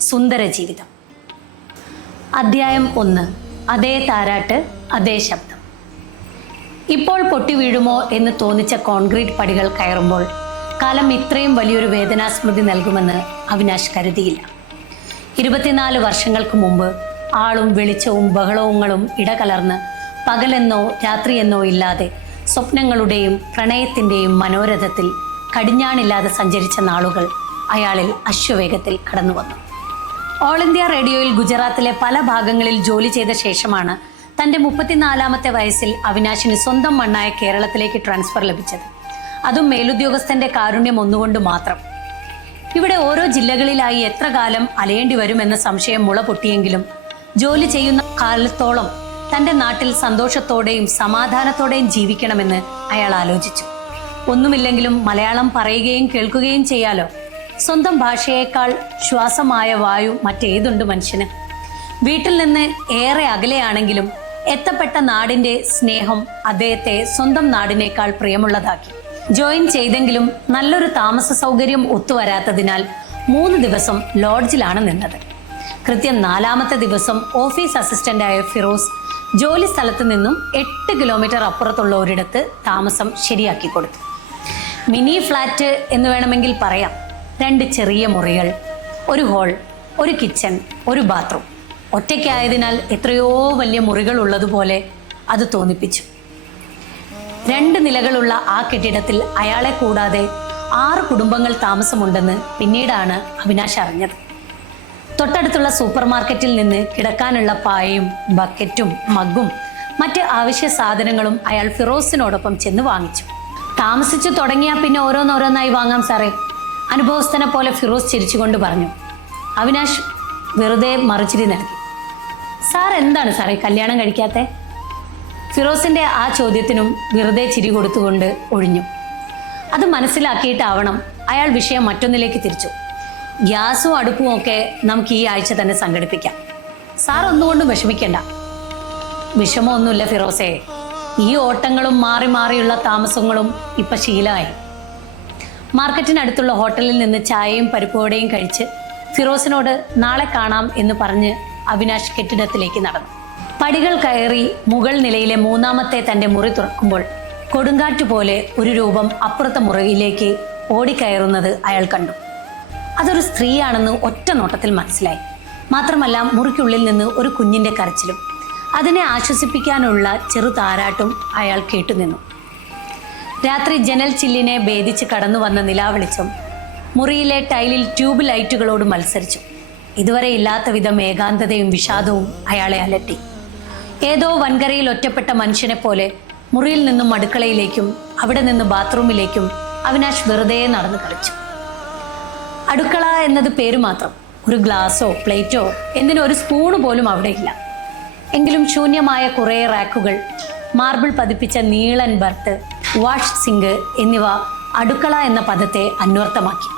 സുന്ദര ജീവിതം അധ്യായം ഒന്ന് അതേ താരാട്ട് അതേ ശബ്ദം. ഇപ്പോൾ പൊട്ടി വീഴുമോ എന്ന് തോന്നിച്ച കോൺക്രീറ്റ് പടികൾ കയറുമ്പോൾ കാലം ഇത്രയും വലിയൊരു വേദനാസ്മൃതി നൽകുമെന്ന് അവിനാശ് കരുതിയില്ല. ഇരുപത്തിനാല് വർഷങ്ങൾക്ക് മുമ്പ് ആളും വെളിച്ചവും ബഹളവുങ്ങളും ഇടകലർന്ന് പകലെന്നോ രാത്രിയെന്നോ ഇല്ലാതെ സ്വപ്നങ്ങളുടെയും പ്രണയത്തിന്റെയും മനോരഥത്തിൽ കടിഞ്ഞാണില്ലാതെ സഞ്ചരിച്ച നാളുകൾ അയാളിൽ അശ്വവേഗത്തിൽ കടന്നു വന്നു ഓൾ ഇന്ത്യ റേഡിയോയിൽ ഗുജറാത്തിലെ പല ഭാഗങ്ങളിൽ ജോലി ചെയ്ത ശേഷമാണ് തന്റെ മുപ്പത്തിനാലാമത്തെ വയസ്സിൽ അവിനാശിന് സ്വന്തം മണ്ണായ കേരളത്തിലേക്ക് ട്രാൻസ്ഫർ ലഭിച്ചത്. അതും മേലുദ്യോഗസ്ഥന്റെ കാരുണ്യം ഒന്നുകൊണ്ട് മാത്രം. ഇവിടെ ഓരോ ജില്ലകളിലായി എത്ര കാലം അലയേണ്ടി വരുമെന്ന സംശയം മുള പൊട്ടിയെങ്കിലും ജോലി ചെയ്യുന്ന കാലത്തോളം തന്റെ നാട്ടിൽ സന്തോഷത്തോടെയും സമാധാനത്തോടെയും ജീവിക്കണമെന്ന് അയാൾ ആലോചിച്ചു. ഒന്നുമില്ലെങ്കിലും മലയാളം പറയുകയും കേൾക്കുകയും ചെയ്യാലോ? സ്വന്തം ഭാഷയേക്കാൾ ശ്വാസമായ വായു മറ്റേതുണ്ട് മനുഷ്യന്. വീട്ടിൽ നിന്ന് ഏറെ അകലെയാണെങ്കിലും എത്തപ്പെട്ട നാടിന്റെ സ്നേഹം അദ്ദേഹത്തെ സ്വന്തം നാടിനേക്കാൾ പ്രിയമുള്ളതാക്കി. ജോയിൻ ചെയ്തെങ്കിലും നല്ലൊരു താമസ സൗകര്യം ഒത്തുവരാത്തതിനാൽ മൂന്ന് ദിവസം ലോഡ്ജിലാണ് നിന്നത്. കൃത്യം നാലാമത്തെ ദിവസം ഓഫീസ് അസിസ്റ്റന്റായ ഫിറോസ് ജോലി സ്ഥലത്ത് നിന്നും എട്ട് കിലോമീറ്റർ അപ്പുറത്തുള്ള ഒരിടത്ത് താമസം ശരിയാക്കി കൊടുത്തു. മിനി ഫ്ലാറ്റ് എന്ന് വേണമെങ്കിൽ പറയാം. രണ്ട് ചെറിയ മുറികൾ ഒരു ഹോൾ ഒരു കിച്ചൺ ഒരു ബാത്റൂം. ഒറ്റയ്ക്കായതിനാൽ എത്രയോ വലിയ മുറികൾ ഉള്ളതുപോലെ അത് തോന്നിപ്പിച്ചു. രണ്ട് നിലകളുള്ള ആ കെട്ടിടത്തിൽ അയാളെ കൂടാതെ ആറ് കുടുംബങ്ങൾ താമസമുണ്ടെന്ന് പിന്നീടാണ് അവിനാശ് അറിഞ്ഞത്. തൊട്ടടുത്തുള്ള സൂപ്പർ മാർക്കറ്റിൽ നിന്ന് കിടക്കാനുള്ള പായയും ബക്കറ്റും മഗ്ഗും മറ്റ് അവശ്യ സാധനങ്ങളും അയാൾ ഫിറോസിനോടൊപ്പം ചെന്ന് വാങ്ങിച്ചു. താമസിച്ചു തുടങ്ങിയാൽ പിന്നെ ഓരോന്നോരോന്നായി വാങ്ങാം സാറേ. അനുഭവസ്ഥനെ പോലെ ഫിറോസ് ചിരിച്ചുകൊണ്ട് പറഞ്ഞു. അവിനാശ് വെറുതെ മറുചിരി നൽകി സാർ എന്താണ് സാറേ കല്യാണം കഴിക്കാത്തെ? ഫിറോസിന്റെ ആ ചോദ്യത്തിനും വെറുതെ ചിരി കൊടുത്തുകൊണ്ട് ഒഴിഞ്ഞു. അത് മനസ്സിലാക്കിയിട്ടാവണം അയാൾ വിഷയം മറ്റൊന്നിലേക്ക് തിരിച്ചു. ഗ്യാസും അടുപ്പും ഒക്കെ നമുക്ക് ഈ ആഴ്ച തന്നെ സംഘടിപ്പിക്കാം. സാർ ഒന്നുകൊണ്ടും വിഷമിക്കേണ്ട. വിഷമമൊന്നുമില്ല ഫിറോസേ. ഈ ഓട്ടങ്ങളും മാറി മാറിയുള്ള താമസങ്ങളും ഇപ്പൊ ശീലമായി. മാർക്കറ്റിനടുത്തുള്ള ഹോട്ടലിൽ നിന്ന് ചായയും പരിപ്പുവടയും കഴിച്ച് ഫിറോസിനോട് നാളെ കാണാം എന്ന് പറഞ്ഞ് അവിനാഷ് കെട്ടിടത്തിലേക്ക് നടന്നു. പടികൾ കയറി മുകൾ നിലയിലെ മൂന്നാമത്തെ തന്റെ മുറി തുറക്കുമ്പോൾ കൊടുങ്കാറ്റ് പോലെ ഒരു രൂപം അപ്പുറത്തെ മുറിയിലേക്ക് ഓടിക്കയറുന്നത് അയാൾ കണ്ടു. അതൊരു സ്ത്രീയാണെന്ന് ഒറ്റ നോട്ടത്തിൽ മനസ്സിലായി. മാത്രമല്ല മുറിക്കുള്ളിൽ നിന്ന് ഒരു കുഞ്ഞിന്റെ കരച്ചിലും അതിനെ ആശ്വസിപ്പിക്കാനുള്ള ചെറു താരാട്ടും അയാൾ കേട്ടുനിന്നു. രാത്രി ജനൽ ചില്ലിനെ ഭേദിച്ച് കടന്നു വന്ന നിലാവെളിച്ചം മുറിയിലെ ടൈലിൽ ട്യൂബ് ലൈറ്റുകളോട് മത്സരിച്ചു. ഇതുവരെ ഇല്ലാത്ത വിധം ഏകാന്തതയും വിഷാദവും അയാളെ അലട്ടി. ഏതോ വൻകരയിൽ ഒറ്റപ്പെട്ട മനുഷ്യനെ പോലെ മുറിയിൽ നിന്നും അടുക്കളയിലേക്കും അവിടെ നിന്ന് ബാത്റൂമിലേക്കും അവിനാശ് വെറുതെ നടന്നു കളിച്ചു. അടുക്കള എന്നത് പേര് മാത്രം. ഒരു ഗ്ലാസോ പ്ലേറ്റോ എന്തിനോ ഒരു സ്പൂണ് പോലും ഇല്ല. എങ്കിലും ശൂന്യമായ കുറേ റാക്കുകൾ മാർബിൾ പതിപ്പിച്ച നീളൻ ബർത്ത് വാഷ് സിങ്ക് എന്നിവ അടുക്കള എന്ന പദത്തെ അന്വർത്ഥമാക്കി.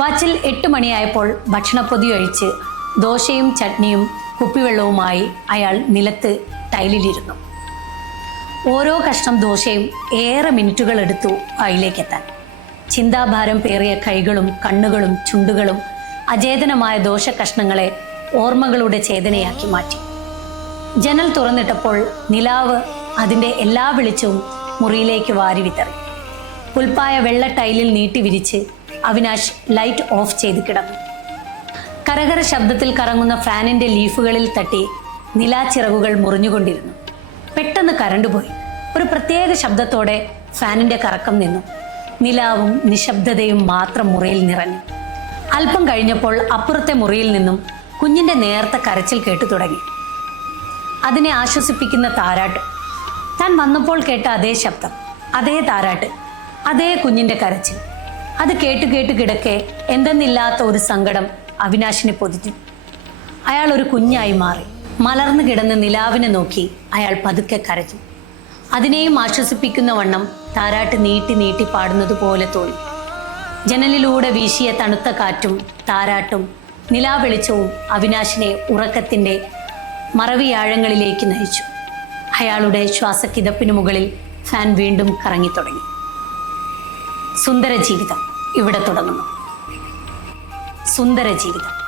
വാച്ചിൽ എട്ട് മണിയായപ്പോൾ ഭക്ഷണപ്പൊതി ഒഴിച്ച് ദോശയും ചട്നിയും കുപ്പിവെള്ളവുമായി അയാൾ നിലത്ത് ടൈലിലിരുന്നു. ഓരോ കഷ്ണം ദോശയും ഏറെ മിനിറ്റുകൾ എടുത്തു വായിലേക്കെത്താൻ ചിന്താഭാരം പേറിയ കൈകളും കണ്ണുകളും ചുണ്ടുകളും അചേതനമായ ദോശ കഷ്ണങ്ങളെ ഓർമ്മകളുടെ ചേതനയാക്കി മാറ്റി. ജനൽ തുറന്നിട്ടപ്പോൾ നിലാവ് അതിന്റെ എല്ലാ വെളിച്ചവും മുറിയിലേക്ക് വാരി വിതറി. പുൽപ്പായ വെള്ള ടൈലിൽ നീട്ടി വിരിച്ച് അവിനാശ് ലൈറ്റ് ഓഫ് ചെയ്ത് കിടന്നു. കരകര ശബ്ദത്തിൽ കറങ്ങുന്ന ഫാനിന്റെ ലീഫുകളിൽ തട്ടി നിലാച്ചിറകുകൾ മുറിഞ്ഞുകൊണ്ടിരുന്നു. പെട്ടെന്ന് കരണ്ട് പോയി. ഒരു പ്രത്യേക ശബ്ദത്തോടെ ഫാനിന്റെ കറക്കം നിന്നു. നിലാവും നിശബ്ദതയും മാത്രം മുറിയിൽ നിറഞ്ഞു. അല്പം കഴിഞ്ഞപ്പോൾ അപ്പുറത്തെ മുറിയിൽ നിന്നും കുഞ്ഞിന്റെ നേർത്ത കരച്ചിൽ കേട്ടു തുടങ്ങി. അതിനെ ആശ്വസിപ്പിക്കുന്ന താരാട്ട് താൻ വന്നപ്പോൾ കേട്ട അതേ ശബ്ദം അതേ താരാട്ട് അതേ കുഞ്ഞിന്റെ കരച്ചിൽ. അത് കേട്ട് കേട്ട് കിടക്കെ എന്തെന്നില്ലാത്ത ഒരു സങ്കടം അവിനാശിനെ പൊതിഞ്ഞു. അയാൾ ഒരു കുഞ്ഞായി മാറി. മലർന്നു കിടന്ന് നിലാവിനെ നോക്കി അയാൾ പതുക്കെ കരഞ്ഞു. അതിനെയും ആശ്വസിപ്പിക്കുന്ന വണ്ണം താരാട്ട് നീട്ടി നീട്ടി പാടുന്നത് പോലെ തോന്നി. ജനലിലൂടെ വീശിയ തണുത്ത കാറ്റും താരാട്ടും നിലാവെളിച്ചവും അവിനാശിനെ ഉറക്കത്തിന്റെ മറവിയാഴങ്ങളിലേക്ക് നയിച്ചു. അയാളുടെ ശ്വാസക്കിതപ്പിനു മുകളിൽ ഫാൻ വീണ്ടും കറങ്ങി തുടങ്ങി. സുന്ദര ജീവിതം ഇവിടെ തുടങ്ങുന്നു. സുന്ദര ജീവിതം